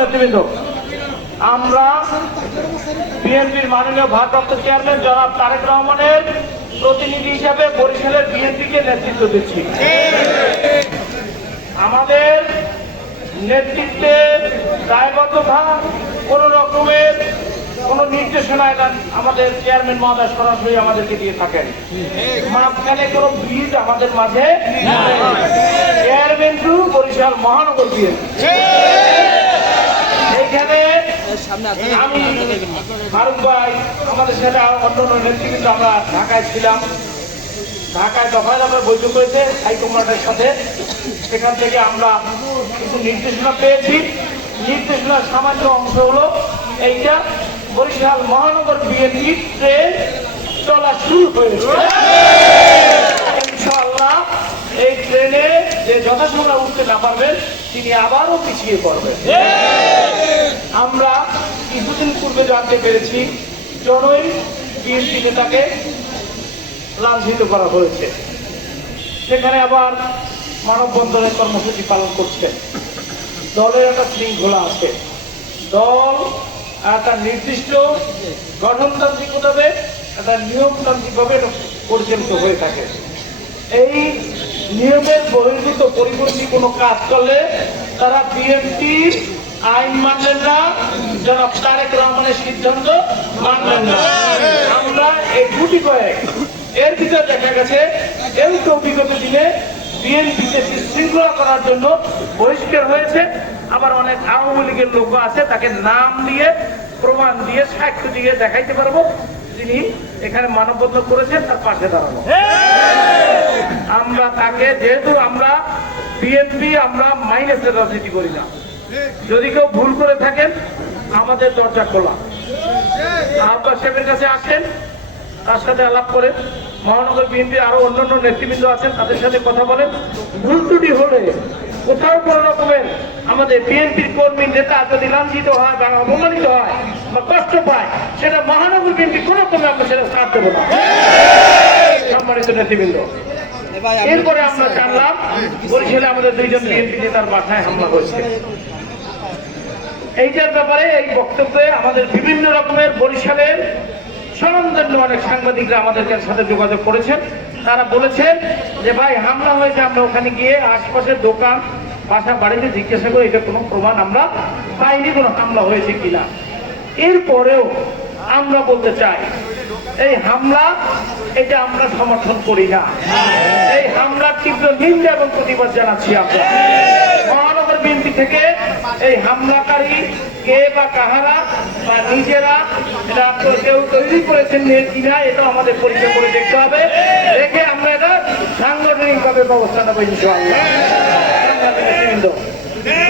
নেতৃবৃন্দ, আমরা বিএনপির মাননীয় ভারপ্রাপ্ত চেয়ারম্যান জনাব তারেক রহমানের প্রতিনিধি হিসাবে বরিশালের বিএনপিকে নেতৃত্ব দিচ্ছি। আমাদের নেতৃত্বে দায়বদ্ধতা কোন রকমের কোন নির্দেশনা আমাদের চেয়ারম্যান মহোদয় সরাসরি আমাদেরকে দিয়ে থাকেন। মাঝখানে কোন ব্রিজ আমাদের মাঝে চেয়ারম্যান টু বরিশাল মহানগর বিএনপি। এইখানে আমি ফারুক ভাই আমাদের সাথে অন্যান্য নেতৃবৃন্দ আমরা ঢাকায় ছিলাম। ঢাকায় দফায় দফায় বৈঠক হয়েছে হাইকমান্ডের সাথে। সেখান থেকে আমরা কিছু নির্দেশনা পেয়েছি। নির্দেশনার সামান্য অংশ হলো এইটা, বরিশাল মহানগর বিএনপি ট্রেন চলা শুরু হয়েছে। ইনশাআল্লাহ এই ট্রেনে যে যথাসময়ে উঠতে না পারবেন তিনি আবারও পিছিয়ে পড়বেন। আমরা কিছুদিন পূর্বে জানতে পেরেছি জনই বিএনপি নেতাকে লাঞ্ছিত করা হয়েছে। সেখানে আবার মানববন্ধনের কর্মসূচি পালন করছে। দলের একটা শৃঙ্খলা আছে, দল একটা নির্দিষ্ট গঠনতান্ত্রিকভাবে একটা নিয়মতান্ত্রিকভাবে পরিচালিত হয়ে থাকে। এই নিয়মের বহির্ভূত পরিপন্থী কোনো কাজ করলে তারা বিএনপির আইন মানলেন না, জনাব তারেক রহমানের সিদ্ধান্ত মানলেন না। আমরা এই গুটি কয়েক এর ভিতরে দেখা গেছে কেউ কেউ বিগত দিনে বিএনপিতে শৃঙ্খলা করার জন্য বহিষ্কার হয়েছে। আবার অনেক আওয়ামী লীগের লোক আছে, তাকে নাম দিয়ে প্রমাণ দিয়ে সাক্ষ্য দিয়ে দেখাইতে পারবো তিনি এখানে মানববন্ধন করেছেন, তার পাশে দাঁড়াবো। আমরা তাকে, যেহেতু আমরা বিএনপি, আমরা মাইনাসের রাজনীতি করি না। যদি কেউ ভুল করে থাকেন আমাদের দরজা খোলা। আহ্বায়ক সাহেবের কাছে আসেন, তার সাথে আলাপ করেন। মহানগর বিএনপির আরো অন্যান্য নেতৃবৃন্দ আছেন, তাদের সাথে কথা বলেন। ভুল ত্রুটি হলে কোথাও কোনো রকমের আমাদের বিএনপির কর্মী নেতা যদি লাঞ্ছিত হয় বা অপমানিত হয় বা কষ্ট পায়, সেটা মহানগর বিএনপি কোনো রকমে আমরা সেটা ছাড় দেবো না। সম্মানিত নেতৃবৃন্দ, এরপরে আমরা জানলাম বরিশালে আমাদের দুইজন বিএনপি নেতার বাসায় হামলা হয়েছে। এইটার ব্যাপারে এই বক্তব্যে আমাদের বিভিন্ন রকমের বরিশালের স্বনামধন্য অনেক সাংবাদিকরা আমাদের সাথে যোগাযোগ করেছেন। তারা বলেছেন যে ভাই হামলা হয়েছে, আমরা ওখানে গিয়ে আশপাশের দোকান বাসা বাড়িতে জিজ্ঞাসা করে এটা কোনো প্রমাণ আমরা পাইনি কোনো হামলা হয়েছে কিনা। এরপরেও আমরা বলতে চাই এই হামলা এটা আমরা সমর্থন করি না। এই হামলার তীব্র নিন্দা এবং প্রতিবাদ জানাচ্ছি। আমরা মহানগর বিএনপি থেকে এই হামলাকারী কে বা কাহারা বা নিজেরা এটা কেউ তৈরি করেছেন কিনা এটা আমাদের পরীক্ষা করে দেখতে হবে। দেখে আমরা এটা সাংগঠনিকভাবে ব্যবস্থা নেব ইনশাআল্লাহ।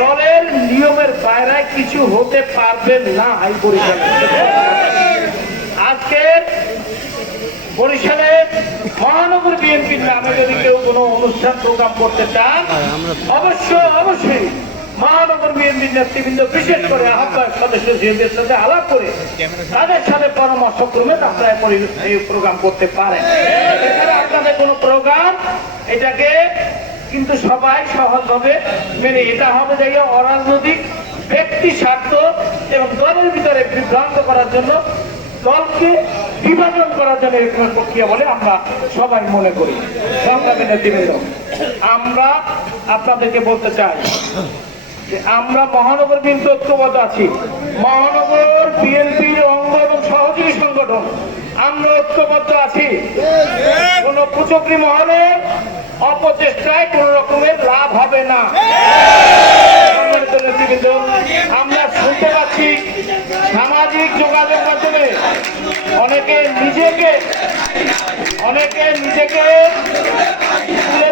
দলের নিয়মের বাইরে কিছু হতে পারবেন না। এই বরিশালে আজকে বরিশালে মহানগর বিএনপির নামে যদি কেউ কোনো অনুষ্ঠান প্রোগ্রাম করতে চান, অবশ্যই মহানগর বিএনপির নেতৃবৃন্দ, বিশেষ করে আহ্বায়ক সদস্যদের সাথে আলাপ করে তাদের সাথে পরামর্শক্রমে আপনারা এই প্রোগ্রাম করতে পারেন। এছাড়া আপনাদের কোনো প্রোগ্রাম এটাকে কিন্তু সবাই সহজভাবে মেনে, এটা হবে যে অরাজনৈতিক ব্যক্তি স্বার্থ এবং দলের ভিতরে বিভ্রান্ত করার জন্য, দলকে বিভাজন করার জন্য এরকম প্রক্রিয়া বলে আমরা সবাই মনে করি। সংগ্রামী নেতৃবৃন্দ, আমরা আপনাদেরকে বলতে চাই যে আমরা মহানগর বিএনপি ঐক্যবদ্ধ আছি। মহানগর বিএনপির অঙ্গ এবং সহযোগী সংগঠন আমরা ঐক্যবদ্ধ আছি। কোন কুচক্রী মহলে অপচেষ্টায় কোন রকমের লাভ হবে না। আমরা শুনতে পাচ্ছি সামাজিক যোগাযোগ মাধ্যমে অনেকে নিজেকে তুলে